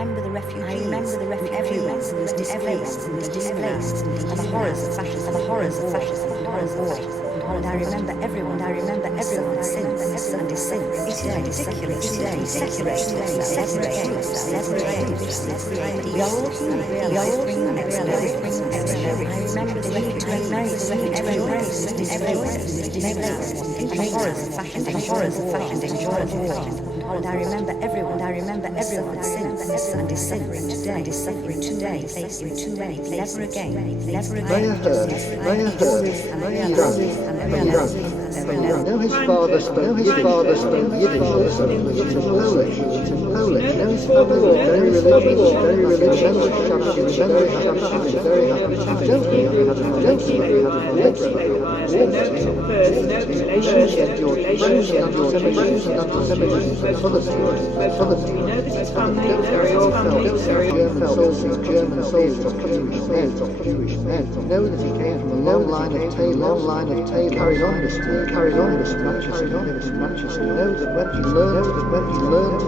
remember the refugees. I remember the refugees who was displaced and the horrors of fascism, and war. And I remember everyone since and is since. It is ridiculous today, secular, we are all human, I remember the refugees, and the horrors of fashion and war. And I remember everyone since and is suffering today, never again. Now his father spoke Yiddish also, which is Polish. Now his father was very religious, very German soldiers of Jewish men. Know that he came from a long line of tailors, carried on this Manchester. Know that when he learned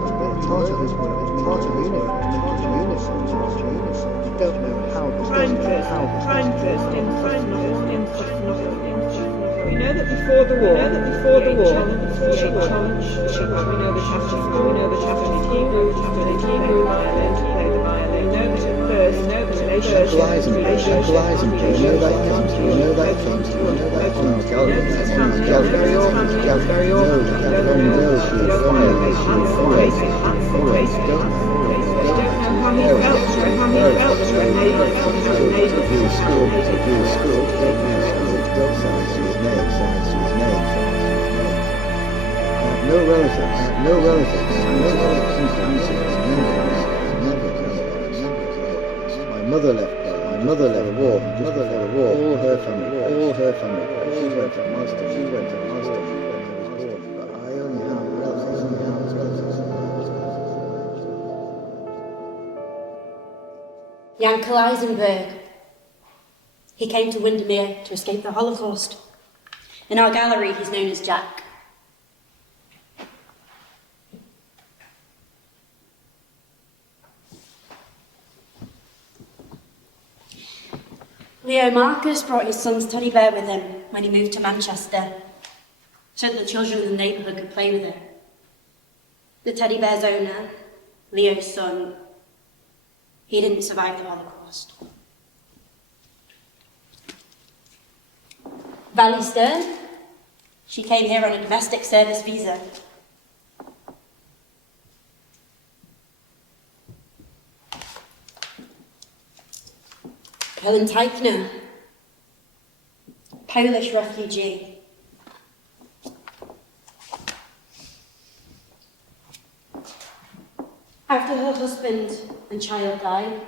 part of his work, part of uniform. Don't know how this. We know that before the war, we know the Catholic Hebrew violin, play the violin. We know that at first, you know that no relatives. My mother left war. All her family. She went to master. But I only have relatives. Yankel Eisenberg. He came to Windermere to escape the Holocaust. In our gallery, he's known as Jack. Leo Marcus brought his son's teddy bear with him when he moved to Manchester, so that the children in the neighbourhood could play with it. The teddy bear's owner, Leo's son, he didn't survive the Holocaust. Valley Stern, she came here on a domestic service visa. Helen Teichner, Polish refugee. After her husband and child died,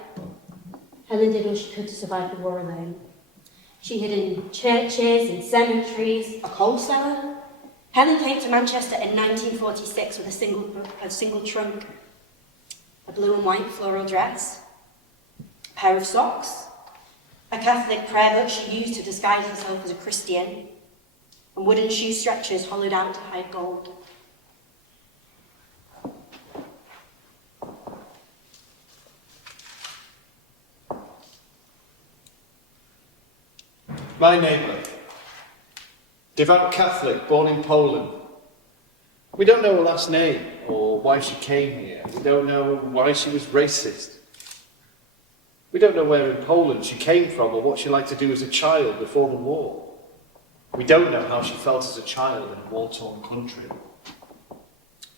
Helen did all she could to survive the war alone. She hid in churches, in cemeteries, a coal cellar. Helen came to Manchester in 1946 with a single trunk, a blue and white floral dress, a pair of socks, a Catholic prayer book she used to disguise herself as a Christian, and wooden shoe stretchers hollowed out to hide gold. My neighbour, devout Catholic, born in Poland. We don't know her last name or why she came here. We don't know why she was racist. We don't know where in Poland she came from or what she liked to do as a child before the war. We don't know how she felt as a child in a war-torn country.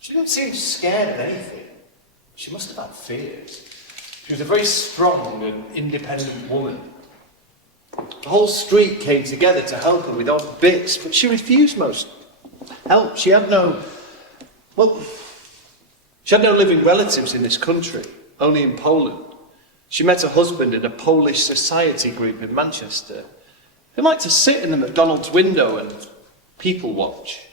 She didn't seem scared of anything. She must have had fears. She was a very strong and independent woman. The whole street came together to help her with odd bits, but she refused most help. She had no living relatives in this country, only in Poland. She met her husband in a Polish society group in Manchester. They liked to sit in the McDonald's window and people watch.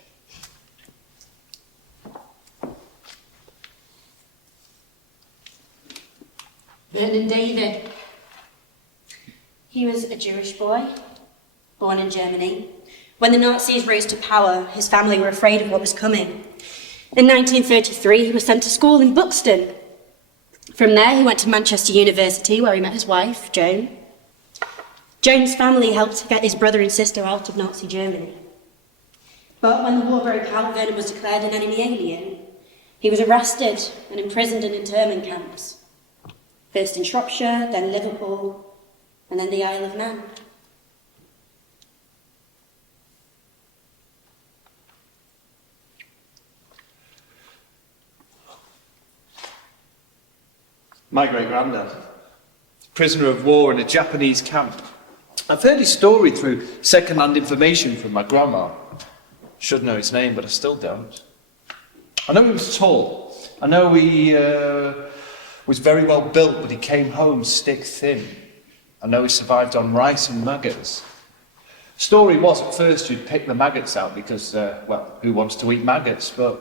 Vernon David. He was a Jewish boy, born in Germany. When the Nazis rose to power, his family were afraid of what was coming. In 1933, he was sent to school in Buxton. From there, he went to Manchester University, where he met his wife, Joan. Joan's family helped get his brother and sister out of Nazi Germany. But when the war broke out, Vernon was declared an enemy alien. He was arrested and imprisoned in internment camps. First in Shropshire, then Liverpool, and then the Isle of Man. My great-granddad, prisoner of war in a Japanese camp. I've heard his story through second-hand information from my grandma. Should know his name, but I still don't. I know he was tall. I know he was very well built, but he came home stick thin. I know he survived on rice and maggots. Story was at first you'd pick the maggots out because, well, who wants to eat maggots? But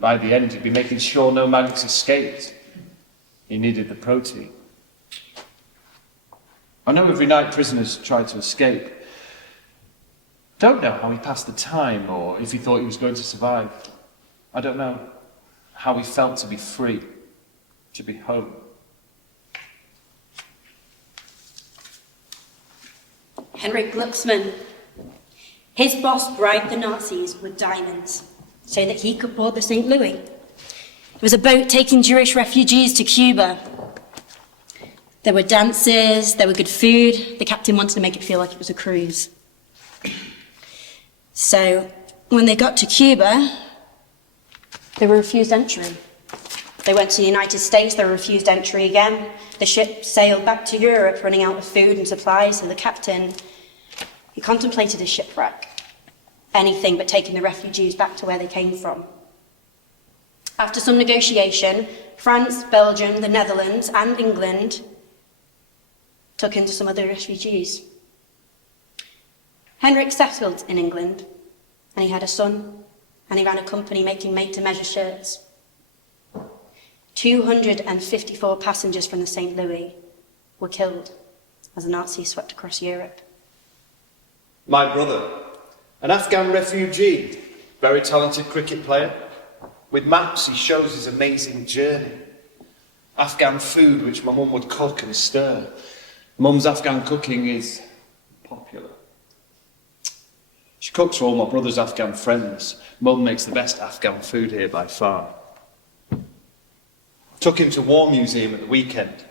by the end you'd be making sure no maggots escaped. He needed the protein. I know every night prisoners tried to escape. Don't know how he passed the time or if he thought he was going to survive. I don't know how he felt to be free, to be home. Henrik Glucksmann. His boss bribed the Nazis with diamonds so that he could board the St. Louis. It was a boat taking Jewish refugees to Cuba. There were dances, there were good food. The captain wanted to make it feel like it was a cruise. So, when they got to Cuba, they were refused entry. They went to the United States, they were refused entry again. The ship sailed back to Europe, running out of food and supplies, so the captain, he contemplated a shipwreck. Anything but taking the refugees back to where they came from. After some negotiation, France, Belgium, the Netherlands, and England took in some of the refugees. Henrik settled in England, and he had a son, and he ran a company making made-to-measure shirts. 254 passengers from the St. Louis were killed as the Nazis swept across Europe. My brother, an Afghan refugee, very talented cricket player. With maps, he shows his amazing journey. Afghan food, which my mum would cook and stir. Mum's Afghan cooking is popular. She cooks for all my brother's Afghan friends. Mum makes the best Afghan food here by far. Took him to War Museum at the weekend.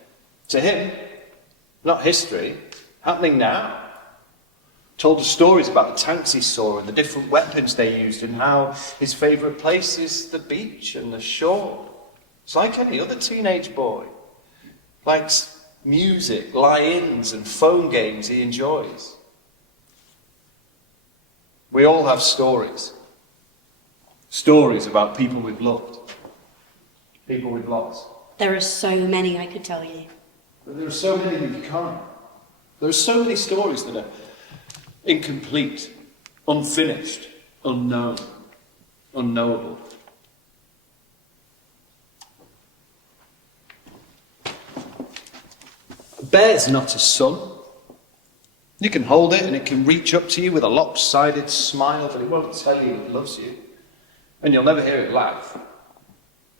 To him, not history, happening now. Told us stories about the tanks he saw and the different weapons they used and how his favourite place is the beach and the shore. It's like any other teenage boy. Likes music, lie-ins and phone games he enjoys. We all have stories. Stories about people we've loved. People we've lost. There are so many I could tell you. But there are so many that you can't. There are so many stories that are incomplete, unfinished, unknown, unknowable. A bear's not a son. You can hold it and it can reach up to you with a lopsided smile, but it won't tell you it loves you. And you'll never hear it laugh.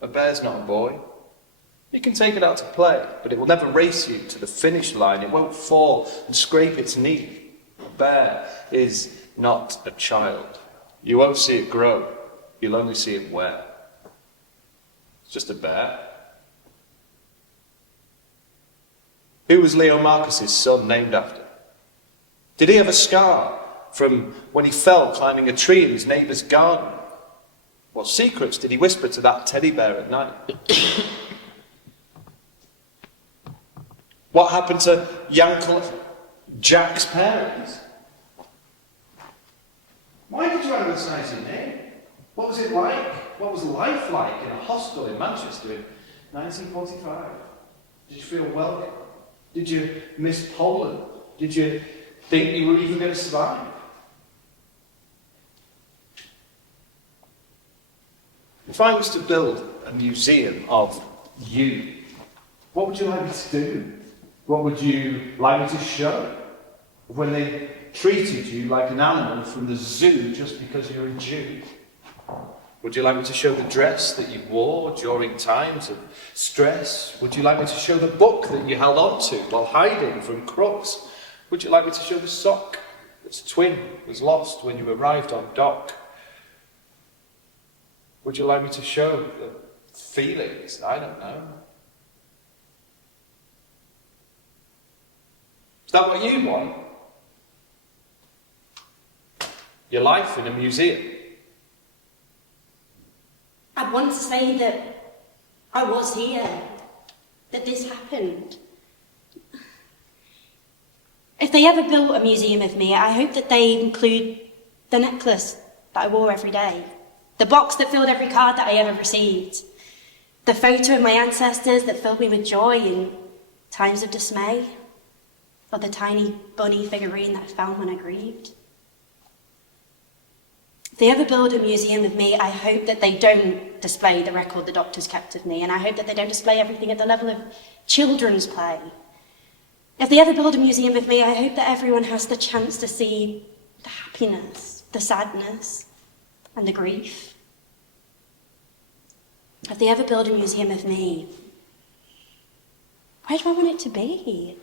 A bear's not a boy. You can take it out to play, but it will never race you to the finish line. It won't fall and scrape its knee. A bear is not a child. You won't see it grow. You'll only see it wear. It's just a bear. Who was Leo Marcus's son named after? Did he have a scar from when he fell climbing a tree in his neighbour's garden? What secrets did he whisper to that teddy bear at night? What happened to Jack's parents? Why did you anglicize your name? What was it like? What was life like in a hostel in Manchester in 1945? Did you feel welcome? Did you miss Poland? Did you think you were even going to survive? If I was to build a museum of you, what would you like me to do? What would you like me to show? When they treated you like an animal from the zoo just because you're a Jew? Would you like me to show the dress that you wore during times of stress? Would you like me to show the book that you held on to while hiding from crooks? Would you like me to show the sock that's twin was lost when you arrived on dock? Would you like me to show the feelings? I don't know. Is that what you want? Your life in a museum? I want to say that I was here, that this happened. If they ever built a museum of me, I hope that they include the necklace that I wore every day, the box that filled every card that I ever received, the photo of my ancestors that filled me with joy in times of dismay, or the tiny bunny figurine that I found when I grieved. If they ever build a museum of me, I hope that they don't display the record the doctors kept of me, and I hope that they don't display everything at the level of children's play. If they ever build a museum of me, I hope that everyone has the chance to see the happiness, the sadness, and the grief. If they ever build a museum of me, where do I want it to be?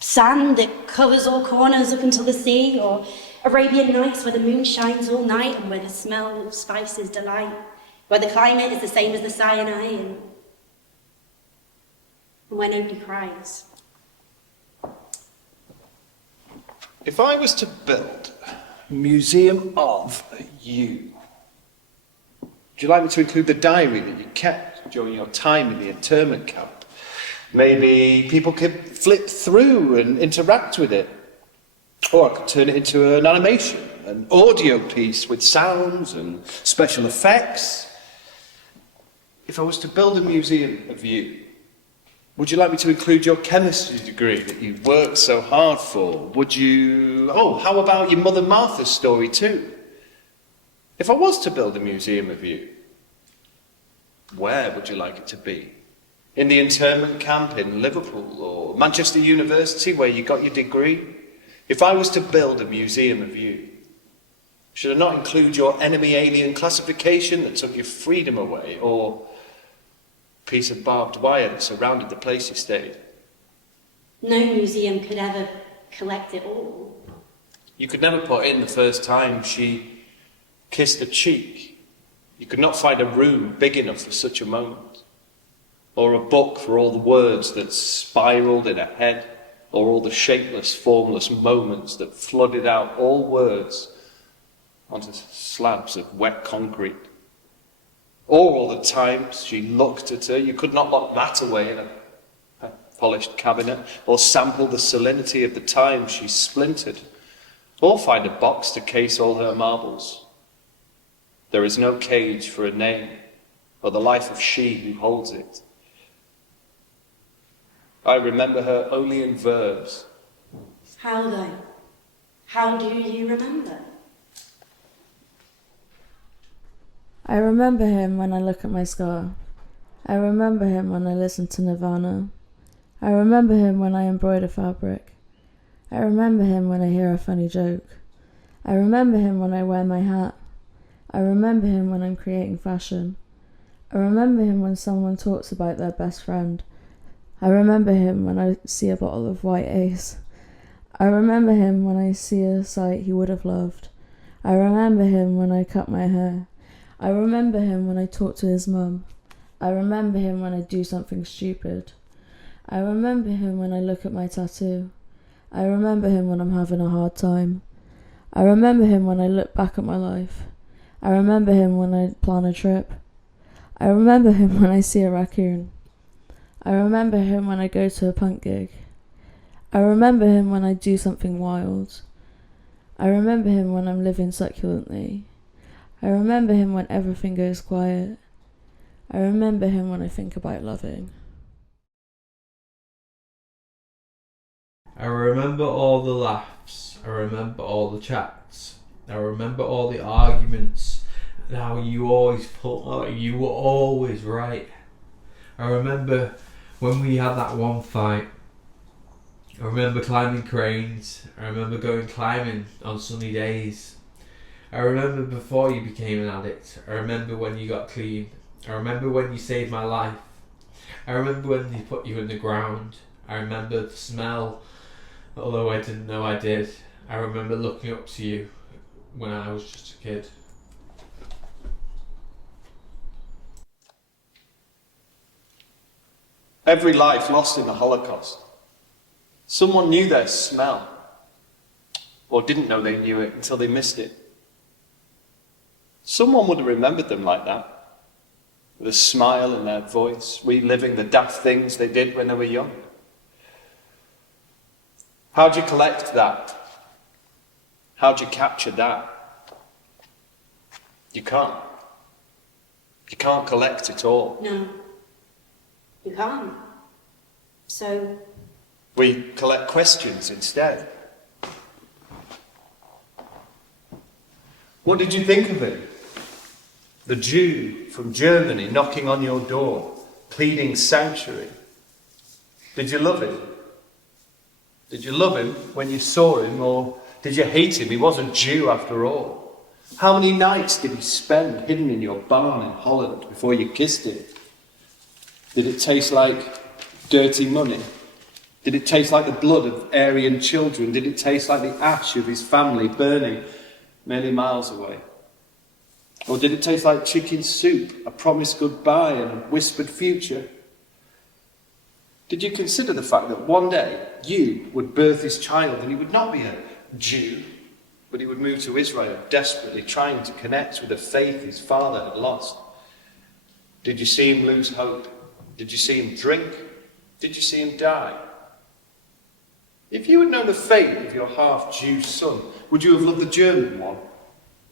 Sand that covers all corners up until the sea, or Arabian Nights where the moon shines all night and where the smell of spices delight, where the climate is the same as the Sinai and where nobody cries. If I was to build a museum of you, would you like me to include the diary that you kept during your time in the internment camp? Maybe people could flip through and interact with it. Or I could turn it into an animation, an audio piece with sounds and special effects. If I was to build a museum of you, would you like me to include your chemistry degree that you worked so hard for? Would you... Oh, how about your Mother Martha's story too? If I was to build a museum of you, where would you like it to be? In the internment camp in Liverpool or Manchester University where you got your degree? If I was to build a museum of you, should I not include your enemy alien classification that took your freedom away, or a piece of barbed wire that surrounded the place you stayed? No museum could ever collect it all. You could never put in the first time she kissed a cheek. You could not find a room big enough for such a moment, or a book for all the words that spiraled in her head, or all the shapeless, formless moments that flooded out all words onto slabs of wet concrete. Or all the times she looked at her, you could not lock that away in a polished cabinet, or sample the salinity of the time she splintered, or find a box to case all her marbles. There is no cage for a name, or the life of she who holds it. I remember her only in verbs. How though? How do you remember? I remember him when I look at my scar. I remember him when I listen to Nirvana. I remember him when I embroider fabric. I remember him when I hear a funny joke. I remember him when I wear my hat. I remember him when I'm creating fashion. I remember him when someone talks about their best friend. I remember him when I see a bottle of White Ace. I remember him when I see a sight he would have loved. I remember him when I cut my hair. I remember him when I talk to his mum. I remember him when I do something stupid. I remember him when I look at my tattoo. I remember him when I'm having a hard time. I remember him when I look back at my life. I remember him when I plan a trip. I remember him when I see a raccoon. I remember him when I go to a punk gig. I remember him when I do something wild. I remember him when I'm living succulently. I remember him when everything goes quiet. I remember him when I think about loving. I remember all the laughs. I remember all the chats. I remember all the arguments and how you always you were always right. I remember when we had that one fight. I remember climbing cranes. I remember going climbing on sunny days. I remember before you became an addict. I remember when you got clean. I remember when you saved my life. I remember when they put you in the ground. I remember the smell, although I didn't know I did. I remember looking up to you when I was just a kid. Every life lost in the Holocaust. Someone knew their smell, or didn't know they knew it until they missed it. Someone would have remembered them like that, with a smile in their voice, reliving the daft things they did when they were young. How do you collect that? How do you capture that? You can't. You can't collect it all. No, you can't. So... we collect questions instead. What did you think of it? The Jew from Germany knocking on your door, pleading sanctuary. Did you love it? Did you love him when you saw him, or did you hate him? He wasn't Jew after all. How many nights did he spend hidden in your barn in Holland before you kissed him? Did it taste like dirty money? Did it taste like the blood of Aryan children? Did it taste like the ash of his family burning many miles away? Or did it taste like chicken soup, a promised goodbye and a whispered future? Did you consider the fact that one day you would birth his child and he would not be a Jew, but he would move to Israel, desperately trying to connect with a faith his father had lost? Did you see him lose hope? Did you see him drink? Did you see him die? If you had known the fate of your half-Jew son, would you have loved the German one?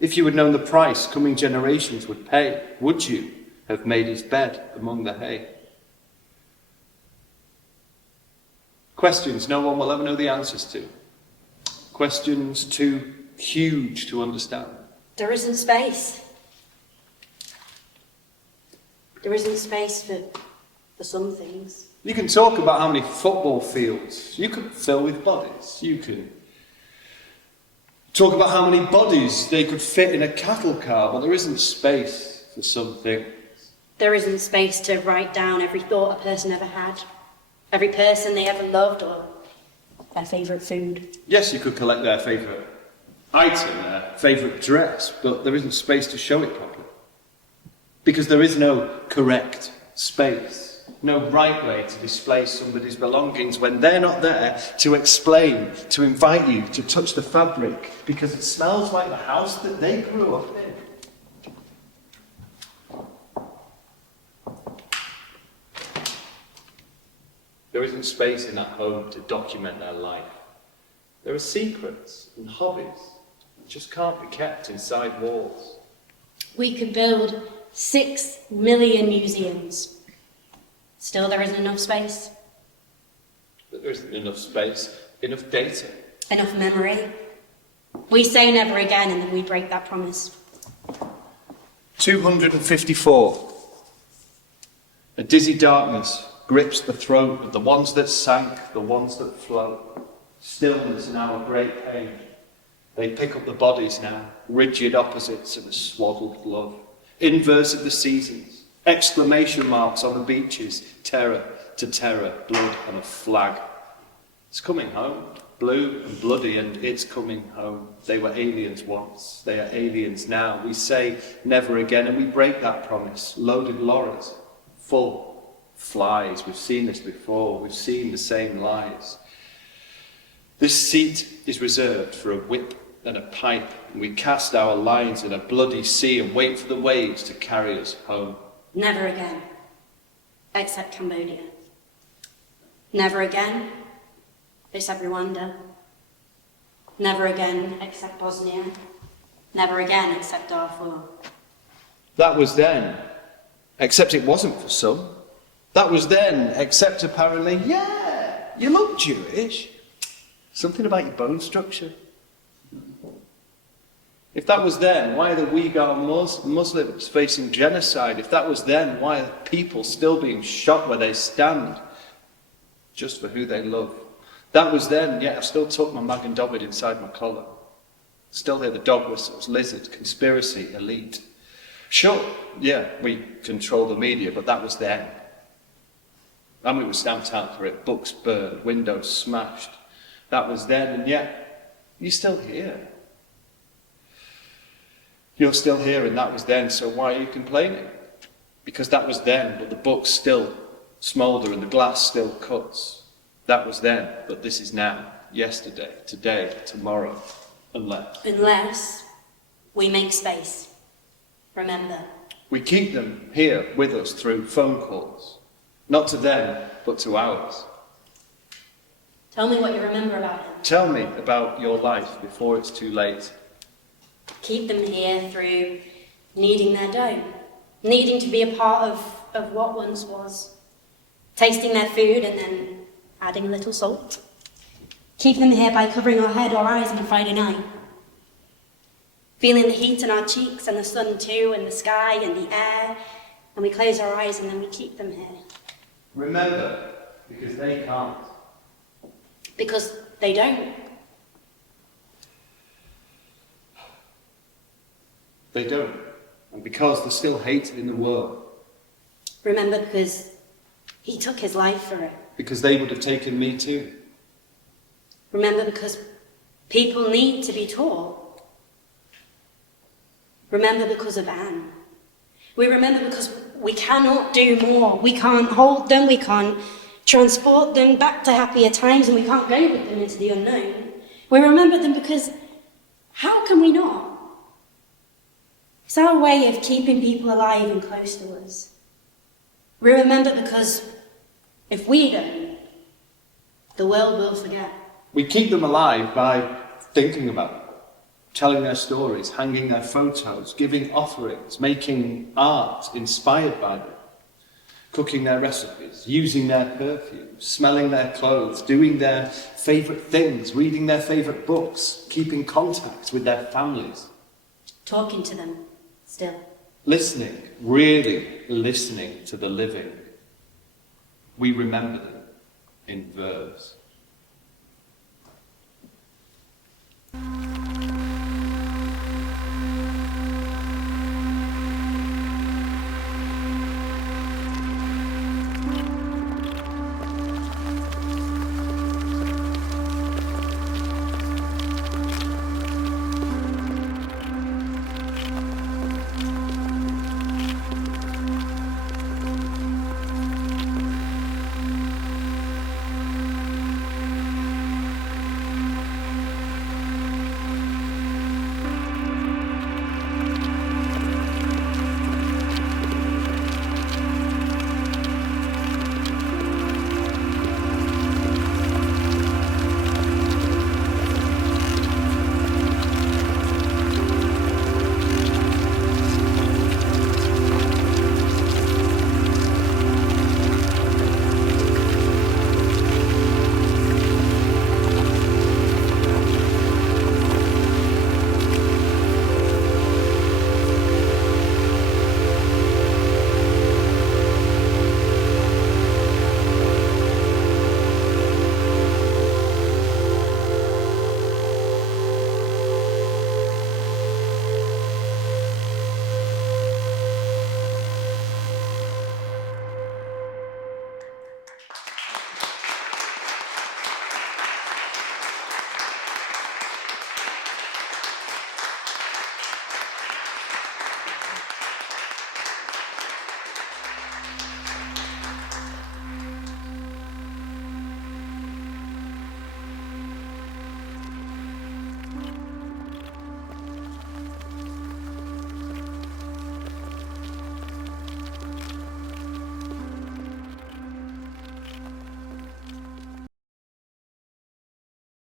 If you had known the price coming generations would pay, would you have made his bed among the hay? Questions no one will ever know the answers to. Questions too huge to understand. there isn't space. There isn't space for some things. You can talk about how many football fields you could fill with bodies. You can talk about how many bodies they could fit in a cattle car, but there isn't space for some things. There isn't space to write down every thought a person ever had, every person they ever loved, or their favourite food. Yes, you could collect their favourite item, their favourite dress, but there isn't space to show it properly. Because there is no correct space, no right way to display somebody's belongings when they're not there to explain, to invite you to touch the fabric, because it smells like the house that they grew up in. There isn't space in that home to document their life. There are secrets and hobbies that just can't be kept inside walls. We could build 6 million museums. Still, there isn't enough space. But there isn't enough space, enough data. Enough memory. We say never again, and then we break that promise. 254. A dizzy darkness grips the throat of the ones that sank, the ones that float. Stillness now a great pain. They pick up the bodies now, rigid opposites of a swaddled love. Inverse of the seasons, exclamation marks on the beaches, terror to terror, blood on a flag. It's coming home, blue and bloody, and it's coming home. They were aliens once, they are aliens now. We say never again, and we break that promise. Loaded lorries, full flies. We've seen this before, we've seen the same lies. This seat is reserved for a whip and a pipe, and we cast our lines in a bloody sea and wait for the waves to carry us home. Never again, except Cambodia. Never again, except Rwanda. Never again, except Bosnia. Never again, except Darfur. That was then, except it wasn't for some. That was then, except apparently, yeah, you look Jewish. Something about your bone structure. If that was then, why are the Uyghur Muslims facing genocide? If that was then, why are people still being shot where they stand? Just for who they love. That was then, yet I still took my Magen David inside my collar. Still hear the dog whistles, lizard, conspiracy, elite. Sure, yeah, we control the media, but that was then. And we were stamped out for it, books burned, windows smashed. That was then, and yet, you're still here. You're still here, and that was then, so why are you complaining? Because that was then, but the books still smoulder and the glass still cuts. That was then, but this is now, yesterday, today, tomorrow, Unless we make space. Remember. We keep them here with us through phone calls. Not to them, but to ours. Tell me what you remember about him. Tell me about your life before it's too late. Keep them here through needing their dough. Needing to be a part of what once was. Tasting their food and then adding a little salt. Keep them here by covering our head or eyes on a Friday night. Feeling the heat in our cheeks and the sun too, and the sky and the air. And we close our eyes and then we keep them here. Remember, because they can't. Because they don't. They don't. And because they're still hated in the world. Remember, because he took his life for it. Because they would have taken me too. Remember, because people need to be taught. Remember, because of Anne. We remember because we cannot do more. We can't hold them, we can't transport them back to happier times, and we can't go with them into the unknown. We remember them because how can we not? It's our way of keeping people alive and close to us. We remember because if we don't, the world will forget. We keep them alive by thinking about them, telling their stories, hanging their photos, giving offerings, making art inspired by them, cooking their recipes, using their perfumes, smelling their clothes, doing their favourite things, reading their favourite books, keeping contact with their families. Talking to them, still. Listening, really listening to the living. We remember them in verbs.